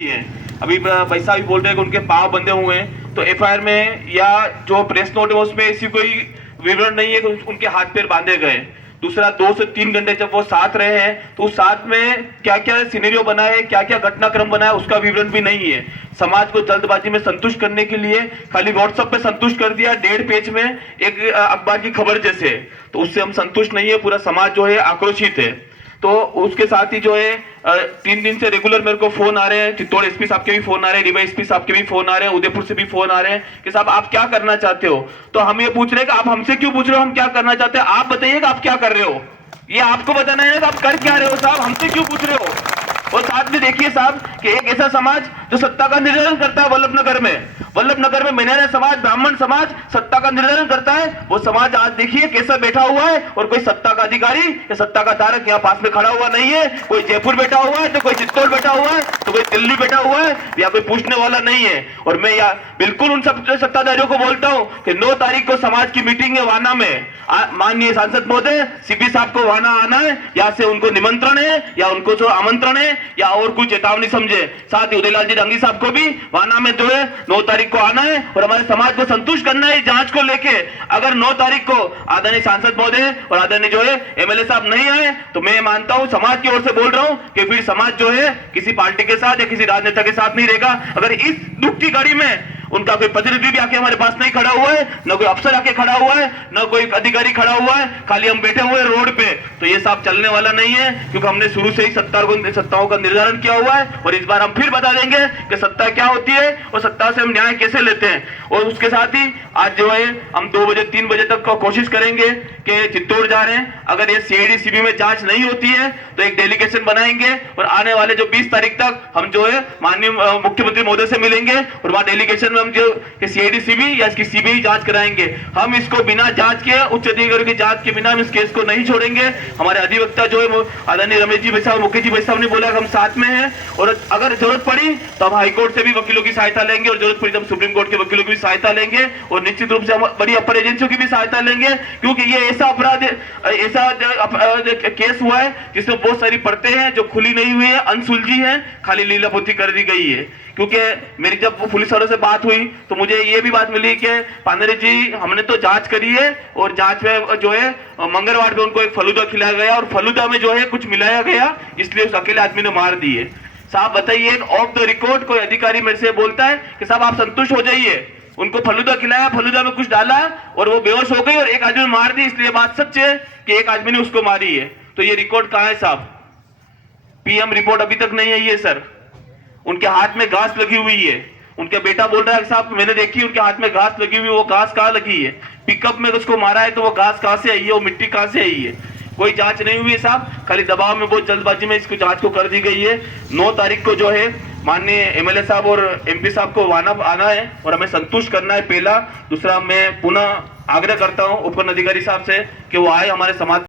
है। अभी भाई साहब बोल रहे हैं कि उनके पांव बंधे हुए हैं, तो एफआईआर में या जो प्रेस नोट है उसमें ऐसी कोई विवरण नहीं है कि उनके हाथ पैर बांधे गए। दूसरा, 2 से 3 घंटे जब वो साथ रहे हैं तो उस साथ में क्या क्या सिनेरियो बना है, क्या क्या घटनाक्रम बना है, उसका विवरण भी नहीं है। समाज को जल्दबाजी में संतुष्ट करने के लिए खाली व्हाट्सएप पे संतुष्ट कर दिया 1.5 पेज में एक अखबार की खबर जैसे, तो उससे हम संतुष्ट नहीं है। पूरा समाज जो है आक्रोशित है। तो उसके साथ ही जो है 3 दिन से रेगुलर मेरे को फोन आ रहे हैं, चित्तौड़ एसपी साहब के भी फोन आ रहे हैं, रीवा एसपी साहब के भी फोन आ रहे हैं, उदयपुर से भी फोन आ रहे हैं कि साहब आप क्या करना चाहते हो। तो हम ये पूछ रहे हैं कि आप हमसे क्यों पूछ रहे हो हम क्या करना चाहते हैं, आप बताइए कि आप क्या कर रहे हो। ये आपको बताना है कि आप कर क्या रहे हो साहब, हमसे क्यों पूछ रहे हो। और साथ में देखिए साहब कि एक ऐसा समाज जो सत्ता का निर्धारण करता है वल्लभनगर में मिनारे समाज, ब्राह्मण समाज सत्ता का निर्धारण करता है। वो समाज आज देखिए कैसा बैठा हुआ है, और कोई सत्ता का अधिकारी या सत्ता का धारक यहाँ पास में खड़ा हुआ नहीं है। कोई जयपुर बैठा हुआ है, तो कोई चित्तौड़ बैठा हुआ है, तो कोई दिल्ली बैठा हुआ है, या कोई पूछने वाला नहीं है। और मैं बिल्कुल उन सब सत्ताधारियों को बोलता हूँ कि 9 तारीख को समाज की मीटिंग है वाना में। माननीय सांसद महोदय सीपी साहब को वाना आना है, या से उनको निमंत्रण है या उनको जो आमंत्रण है या और कुछ चेतावनी समझे। साथ ही उदयलाल जी डांगी साहब को भी वाना में जो है 9 तारीख को आना है और हमारे समाज को संतुष्ट करना है जांच को लेके। अगर 9 तारीख को आदरणीय सांसद महोदय और आदरणीय जो है एमएलए साहब नहीं आए, तो मैं मानता हूं समाज की ओर से बोल रहा हूं कि फिर समाज जो है किसी पार्टी के साथ या किसी राजनेता के साथ नहीं रहेगा। अगर इस दुख की घड़ी में उनका कोई प्रतिनिधि भी आके हमारे पास नहीं खड़ा हुआ है, न कोई अफसर आके खड़ा हुआ है, न कोई अधिकारी खड़ा हुआ है, खाली हम बैठे हुए रोड पे, तो ये साहब चलने वाला नहीं है। क्योंकि हमने शुरू से ही सत्ताओं का निर्धारण किया हुआ है, और इस बार हम फिर बता देंगे कि सत्ता क्या होती है और सत्ता से हम न्याय कैसे लेते हैं। और उसके साथ ही आज जो है हम 2 बजे 3 बजे तक कोशिश करेंगे कि चित्तौड़ जा रहे हैं। अगर ये सीआईडी सीबी में जांच नहीं होती है तो एक डेलीगेशन बनाएंगे, और आने वाले जो 20 तारीख तक हम जो है माननीय मुख्यमंत्री महोदय से मिलेंगे, और वहां डेलीगेशन हम जो सीआईडी सीबी या इसकी सीबीआई जांच कराएंगे। हम इसको बिना जांच के, उच्च अधिकारी की जांच के बिना हम इस केस को नहीं छोड़ेंगे। हमारे अधिवक्ता जो है आदरणीय रमेश जी भाई साहब, मुखी जी भाई साहब ने बोला कि हम साथ में हैं, और अगर जरूरत पड़ी तो हम हाईकोर्ट से भी वकीलों की सहायता लेंगे, और जरूरत पड़ी तो हम सुप्रीम कोर्ट के वकीलों की भी सहायता लेंगे, और निश्चित रूप से हम बड़ी अपर एजेंसियों की भी सहायता लेंगे। क्योंकि ये ऐसा अपराध, ऐसा केस हुआ है जिसमें बहुत सारी परतें हैं जो खुली नहीं हुई है, अनसुलझी है, खाली लीलापोती कर दी गई है। क्योंकि मेरी जब पुलिस वालों से बात हुई तो मुझे ये भी बात मिली कि पांडे जी हमने तो जांच करी है, और जांच में जो है मंगलवार में उनको एक फलूदा खिलाया गया, और फलूदा में जो है कुछ मिलाया गया, इसलिए उस अकेले आदमी ने मार दिए। साहब बताइए, ऑफ द रिकॉर्ड कोई अधिकारी मेरे से बोलता है कि साहब आप संतुष्ट हो जाइए, उनको फलूदा खिलाया, फलूदा में कुछ डाला और वो बेहोश हो गई और एक आदमी ने मार दी, इसलिए बात सच है कि एक आदमी ने उसको मारी है। तो ये रिकॉर्ड कहां है साहब? पीएम रिपोर्ट अभी तक नहीं आई है सर। उनके हाथ में घास लगी हुई है, उनका बेटा बोल रहा है साहब मैंने देखी उनके हाथ में घास लगी हुई है। वो घास कहां लगी है? पिकअप में उसको मारा है, तो वो घास कहां से आई है, वो मिट्टी कहां से आई है? कोई जांच नहीं हुई है साहब, खाली दबाव में, बहुत जल्दबाजी में इसको जांच को कर दी गई है। 9 तारीख को जो है माननीय एमएलए साहब और एमपी साहब को वाना आना है और हमें संतुष्ट करना है पहला। दूसरा, मैं पुनः आग्रह करता हूं उपखंड अधिकारी साहब से कि वो आए हमारे समाज